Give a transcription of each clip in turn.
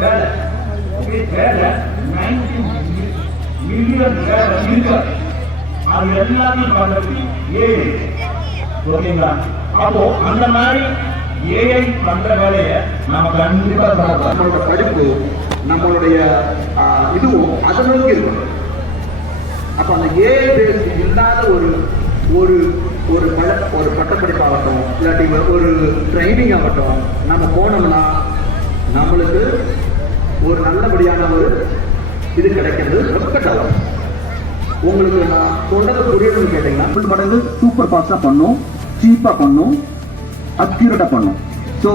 வேலை ஓகே வேலை ninety million வேலை இருக்காது அது எல்லாத்தையும் பண்றது ஏஐ ஓகேங்களா அப்போ அந்த மாதிரி ஏஐ பண்ற வேலையை நம்ம கண்டிப்பா நம்மளோட படிப்பு நம்மளுடைய இதுவும் அதை நோக்கி இருக்கணும் அப்ப அந்த ஏஐ பேஸ் இல்லாத ஒரு ஒரு ஒரு பட ஒரு பட்டப்படிப்பாகட்டும் இல்லாட்டி ஒரு ட்ரைனிங் ஆகட்டும் நம்ம போனோம்னா நம்மளுக்கு ஒரு நல்லபடியான ஒரு இது கிடைக்கிறது. ரொம்ப டவர் உங்களுக்கு நான் சொன்னது புரியணும்னு கேட்டீங்கன்னா டபுள் மடங்கு சூப்பர் ஃபாஸ்ட்டாக பண்ணும். சீப்பாக பண்ணும். அக்யூரேட்டாக பண்ணும். ஸோ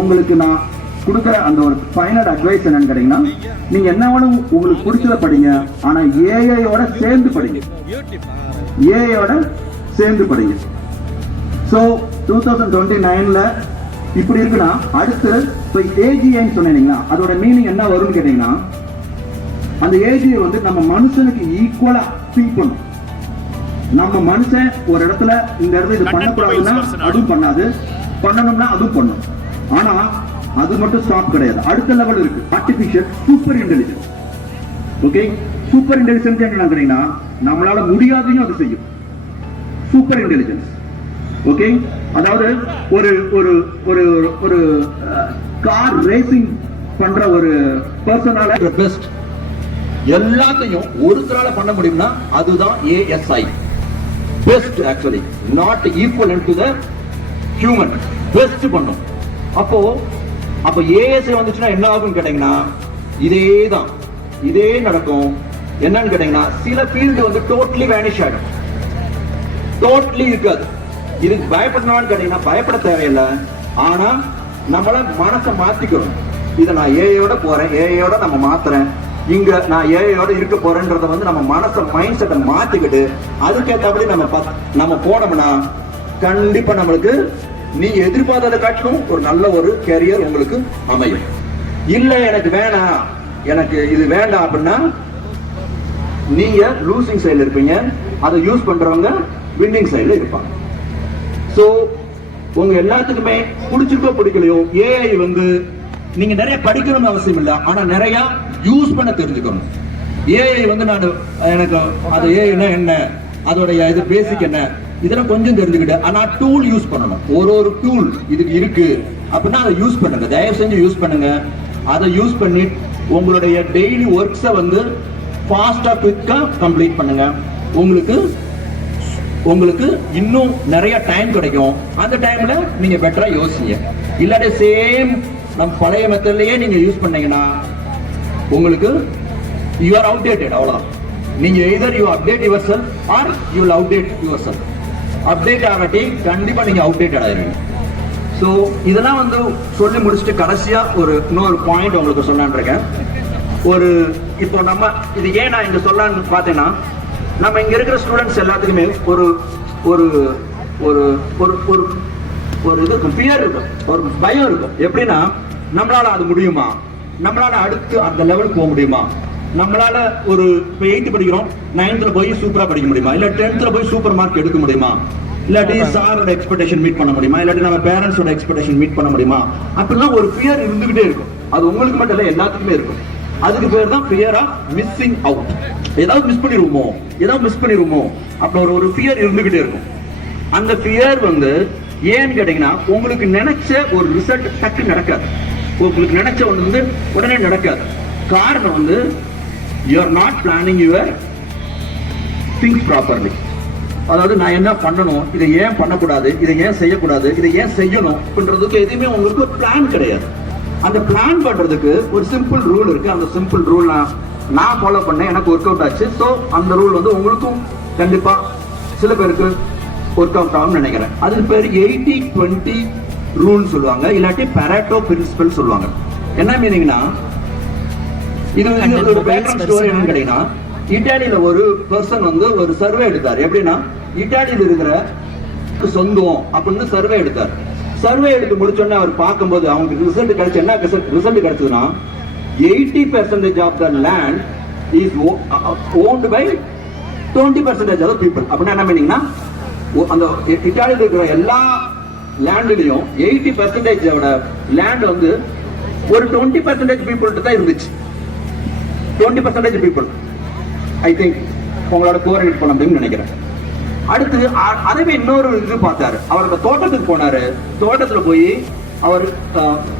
உங்களுக்கு நான் கொடுக்குற அந்த ஒரு ஃபைனல் அட்வைஸ் என்னன்னு கேட்டிங்கன்னா நீங்கள் என்ன வேணும் உங்களுக்கு பிடிச்சத படிங்க. ஆனால் ஏஐயோட சேர்ந்து படிங்க. ஏஐயோட சேர்ந்து படிங்க. ஸோ டூ தௌசண்ட் டுவெண்ட்டி நைனில் இப்படி இருக்குன்னா அடுத்து இப்போ ஏஜிஐன்னு சொன்னீங்களா அதோட மீனிங் என்ன வரும்னு கேட்டிங்கன்னா அந்த ஏஜியை வந்து நம்ம மனுஷனுக்கு ஈக்குவலா திங்க் பண்ணும். நம்ம மனுஷன் ஒரு இடத்துல இந்த இடத்துல இது பண்ணக்கூடாதுன்னா அதுவும் பண்ணாது. பண்ணணும்னா அதுவும் பண்ணும். ஆனா அது மட்டும் ஸ்டாப் கிடையாது. அடுத்த லெவல் இருக்கு. Artificial super intelligence okay super intelligence என்ன கேட்டீங்கன்னா நம்மளால முடியாதையும் அது செய்யும். சூப்பர் இன்டெலிஜென்ஸ் ஓகே அதாவது ஒரு ஒரு ஒரு ஒரு கார் ரேசிங் பண்ற ஒரு பர்சனால பெஸ்ட் எல்லாத்தையும் ஒருத்தரால பண்ண முடியும்னா அதுதான் ASI best actually not equal to the human best பண்ணும். அப்போ அப்ப ஏஎஸ்ஐ வந்துச்சுன்னா என்ன ஆகும்னு கேட்டீங்கன்னா இதே தான் இதே நடக்கும். என்னன்னு கேட்டீங்கன்னா சில ஃபீல்டு வந்து டோட்டலி வேனிஷ் ஆகிடும் டோட்டலி இருக்காது. இதுக்கு பயப்படணும்னு கேட்டீங்கன்னா பயப்பட தேவையில்லை. ஆனா நம்மள மனசை மாத்திக்கிறோம் இதை நான் ஏஐயோட போறேன் ஏஐயோட நம்ம மாத்துறேன். இங்க நான் ஏஐயோட இருக்க போறேன்றத வந்து நம்ம மனசை மைண்ட் செட்டை மாத்திக்கிட்டு அதுக்கேற்றபடி நம்ம பத்- நம்ம போனோம்னா கண்டிப்பா நம்மளுக்கு நீ எதிர்பார்த்ததை காட்டிலும் ஒரு நல்ல ஒரு கேரியர் உங்களுக்கு அமையும். இல்ல எனக்கு வேணாம் எனக்கு இது வேண்டாம் அப்படின்னா நீங்க லூசிங் சைடுல இருப்பீங்க. அதை யூஸ் பண்றவங்க வின்னிங் சைடுல இருப்பாங்க. ஸோ உங்க எல்லாத்துக்குமே பிடிச்சிருக்கோ பிடிக்கலையோ ஏஐ வந்து நீங்க நிறைய படிக்கணும்னு அவசியம் இல்லை. ஆனா நிறைய யூஸ் பண்ண தெரிஞ்சுக்கணும். ஏஐ வந்து நான் எனக்கு அது ஏஐனா என்ன? அதோடைய இது பேசிக் என்ன? இதெல்லாம் கொஞ்சம் தெரிஞ்சுக்கிட்டு ஆனா டூல் யூஸ் பண்ணணும். ஒரு ஒரு டூல் இதுக்கு இருக்கு. அப்படின்னா அதை யூஸ் பண்ணுங்க. தயவு செஞ்சு யூஸ் பண்ணுங்க. அதை யூஸ் பண்ணி உங்களுடைய டெய்லி ஒர்க்ஸை வந்து ஃபாஸ்டா குவிக்கா கம்ப்ளீட் பண்ணுங்க. உங்களுக்கு உங்களுக்கு இன்னும் நிறைய டைம் கிடைக்கும். அந்த டைம்ல நீங்க பெட்டரா யோசிங்க. இல்லாட்டி சேம் நம்ம பழைய மெத்தட்லயே நீங்க யூஸ் பண்ணீங்கன்னா உங்களுக்கு யூ ஆர் அவுடேட்டட் அவ்வளோ நீங்க either you update your cell are you will outdate your cell update ஆகாட்டி கண்டிப்பா நீங்க அவுடேட்டட் ஆயிருவீங்க. ஸோ இதெல்லாம் வந்து சொல்லி முடிச்சுட்டு கடைசியா ஒரு இன்னொரு பாயிண்ட் உங்களுக்கு சொல்லான் இருக்கேன். ஒரு இப்போ நம்ம இது ஏன் நான் இங்க சொல்லான்னு பார்த்தீங்கன்னா நம்ம இங்க இருக்கிற ஸ்டூடெண்ட்ஸ் எல்லாத்துக்குமே ஒரு ஒரு ஒரு ஒரு ஒரு ஒரு இது இருக்கும். ஃபியர் இருக்கும். ஒரு பயம் இருக்கும். எப்படின்னா நம்மளால அது முடியுமா? நம்மளால அடுத்து அந்த லெவலுக்கு போக முடியுமா? நம்மளால ஒரு இப்போ எயித்து படிக்கிறோம். நைன்த்தில் போய் சூப்பரா படிக்க முடியுமா? இல்ல டென்த்தில் போய் சூப்பர் மார்க் எடுக்க முடியுமா? இல்லாட்டி சாரோட எக்ஸ்பெக்டேஷன் மீட் பண்ண முடியுமா? இல்லாட்டி நம்ம பேரண்ட்ஸோட எக்ஸ்பெக்டேஷன் மீட் பண்ண முடியுமா? அப்படிலாம் ஒரு ஃபியர் இருந்துகிட்டே இருக்கும். அது உங்களுக்கு மட்டும் இல்ல எல்லாத்துக்குமே இருக்கும். அதுக்கு பேர் தான் ஃபியர் ஆஃப் மிஸ்ஸிங் அவுட் ஏதாவது மிஸ் பண்ணிடுவோமோ? ஏதாவது மிஸ் பண்ணிடுவோமோ? அப்படி ஒரு ஒரு ஃபியர் இருந்துகிட்டே இருக்கும். அந்த ஃபியர் வந்து ஏன்னு கேட்டீங்கன்னா உங்களுக்கு நினைச்ச ஒரு ரிசல்ட் டக்கு நடக்காது. உங்களுக்கு நினைச்ச ஒன்று வந்து உடனே நடக்காது. காரணம் வந்து you are not planning your things properly அதாவது நான் என்ன பண்ணணும்? இதை ஏன் பண்ணக்கூடாது? இதை ஏன் செய்யக்கூடாது? இதை ஏன் செய்யணும்? அப்படின்றதுக்கு எதுவுமே உங்களுக்கு பிளான் கிடையாது. அந்த பிளான் பண்றதுக்கு ஒரு சிம்பிள் ரூல் இருக்கு. அந்த சிம்பிள் ரூல் நான் நான் ஃபாலோ பண்ணேன். எனக்கு ஒர்க் அவுட் ஆச்சு. ஸோ அந்த ரூல் வந்து உங்களுக்கும் கண்டிப்பா சில பேருக்கு ஒர்க் அவுட் ஆகும்னு நினைக்கிறேன். அதுக்கு பேர் எயிட்டி டுவெண்ட்டி ரூல் சொல்லுவாங்க. இல்லாட்டி பெராட்டோ பிரின்சிபல் சொல்லுவாங்க. என்ன மீனிங்னா இது இது ஒரு பேக்ரவுண்ட் ஸ்டோரி என்னன்னு கேட்டீங்கன்னா இட்டாலியில ஒரு பர்சன் வந்து ஒரு சர்வே எடுத்தார். எப்படின்னா இட்டாலியில இருக்கிற சொந்தம் அப்படின்னு சர்வே எடுத்தார். சர்வே எடுத்து முடிச்சோடனே அவர் பார்க்கும்போது அவங்களுக்கு ரிசல்ட் கிடைச்சு என்ன ரிசல்ட் கிடைச்சதுன்னா eighty percentage of the land is owned by twenty percentage of people அப்படின்னா என்ன மீனிங்னா அந்த இட்டாலியில் இருக்கிற எல்லா லேண்ட்லையும் எயிட்டி பர்சன்டேஜோட லேண்ட் வந்து ஒரு டுவெண்ட்டி பர்சன்டேஜ் பீப்புள்கிட்ட தான் இருந்துச்சு. Twenty percentage people I think உங்களோட கோஆர்டினேட் பண்ண முடியும்னு நினைக்கிறேன். அடுத்து அதுவே இன்னொரு இது பார்த்தாரு. அவர் அந்த தோட்டத்துக்கு போனாரு. தோட்டத்துல போய் அவர்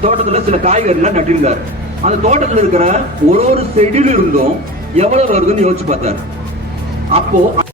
தோட்டத்துல சில காய்கறிலாம் நட்டிருந்தாரு. அந்த தோட்டத்துல இருக்கிற ஒரு ஒரு செடியில இருந்தும் எவ்வளவு வருதுன்னு யோசிச்சு பார்த்தாரு. அப்போ